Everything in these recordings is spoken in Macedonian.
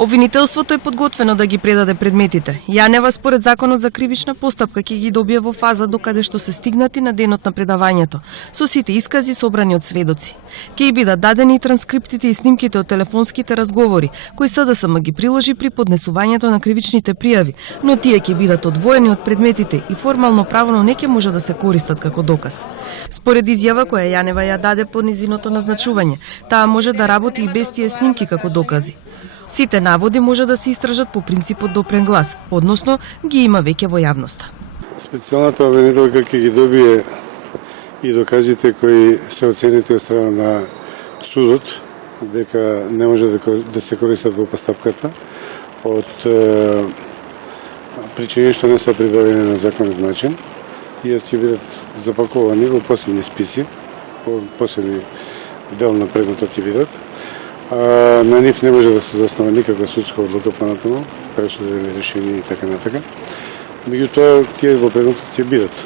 Обвинителството е подготвено да ги предаде предметите. Јанева според законот за кривична постапка ќе ги добие во фаза докаде што се стигнати на денот на предавањето, со сите искази собрани од сведоци. Ќе и бидат дадени и транскриптите и снимките од телефонските разговори, кои СДСМ ги приложи при поднесувањето на кривичните пријави, но тие ќе бидат одвоени од предметите и формално правно не ќе може да се користат како доказ. Според изјава која Јанева ја даде по низиното назначување, таа може да работи и без тие снимки како докази. Сите наводи може да се истражат по принципот допрен глас, односно ги има веќе во јавноста. Специјалната обвинителка ќе ги добие и доказите кои се оценети од страна на судот дека не може да се користат во постапката од причини што не се прибавени на законов начин и ќе бидат запакувани во посебни списи, по посебни дел на предметот ќе бидат. На нив не може да се заснова никаква судска одлука понатаму, пресудени решение и така натака. Меѓутоа, тие во предметот ќе бидат.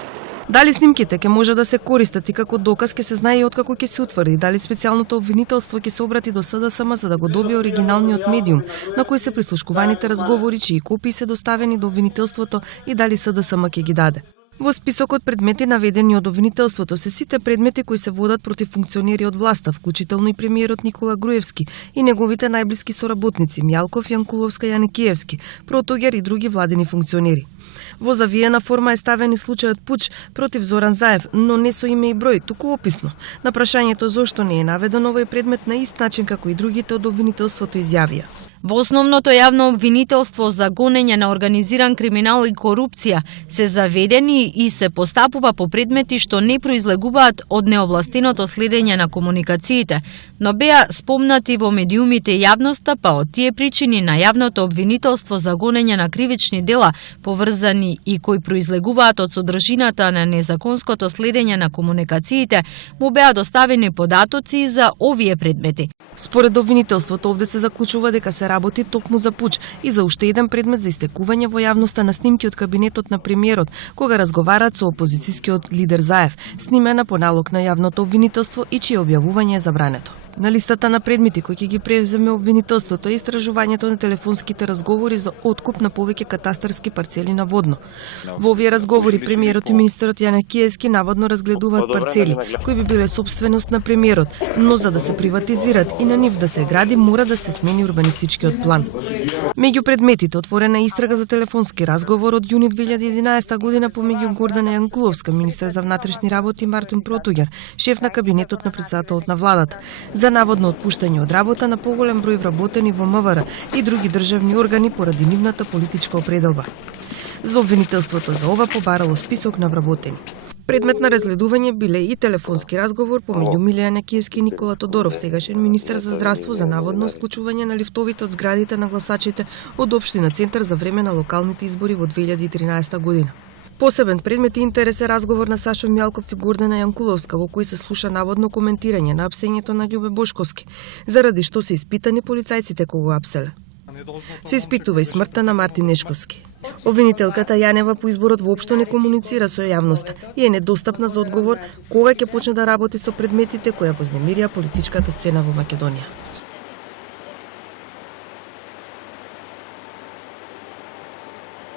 Дали снимките ќе може да се користат и како доказ ќе се знае и откако ќе се утврди, дали специјалното обвинителство ќе се обрати до СДСМ за да го добие оригиналниот медиум на кој се прислушкуваните разговори, чии копии се доставени до обвинителството и дали СДСМ ќе ги даде. Во списокот предмети наведени од обвинителството се сите предмети кои се водат против функционери од власта, вклучително и премиерот Никола Груевски и неговите најблиски соработници Мјалков, Јанкуловска, Јаникиевски, Протогер и други владени функционери. Во завиена форма е ставен и случајот пуч против Зоран Заев, но не со име и број, туку описно. На прашањето зошто не е наведен овој предмет на ист начин како и другите од обвинителството изјавија. Во основното јавно обвинителство за гонење на организиран криминал и корупција се заведени и се постапува по предмети што не произлегуваат од неовластеното следење на комуникациите, но беа спомнати во медиумите и јавноста, па од тие причини на јавното обвинителство за гонење на кривични дела поврзани и кои произлегуваат од содржината на незаконското следење на комуникациите, му беа доставени податоци за овие предмети. Според обвинителството овде се заклучува дека се работи токму за пуч и за уште еден предмет за истекување во јавноста на снимки од кабинетот на премиерот, кога разговараат со опозицијскиот лидер Заев, снимена по налог на јавното обвинителство и чие објавување е забрането. На листата на предмети кои ќе ги превземе обвинителството е истражувањето на телефонските разговори за откуп на повеќе катастарски парцели на Водно. Во овие разговори премиерот и министерот Јаникиевски наводно разгледуваат парцели кои би биле собственост на премиерот, но за да се приватизираат и на нив да се гради мора да се смени урбанистичкиот план. Меѓу предметите отворена истрага за телефонски разговор од јуни 2011 година помеѓу Гордана Јанкуловска, министер за внатрешни работи, и Мартин Протогер, шеф на кабинетот на претседателот на владата, за наводно отпуштање од работа на поголем број вработени во МВР и други државни органи поради нивната политичка определба. За обвинителството за ова побарало список на вработени. Предмет на разгледување биле и телефонски разговор помеѓу Милија Јанакиевски и Никола Тодоров, сегашен министер за здравство, за наводно исклучување на лифтовите од зградите на гласачите од општина Центар за време на локалните избори во 2013 година. Посебен предмет и интерес е разговор на Сашо Мјалков и Гордана Јанкуловска, во кој се слуша наводно коментирање на апсењето на Љубе Бошковски, заради што се испитани полицајците кога го апселе. Се испитува и смртта на Мартин Нешковски. Обвинителката Јанева по изборот воопшто не комуницира со јавноста и е недостапна за одговор кога ќе почне да работи со предметите кои вознемирија политичката сцена во Македонија.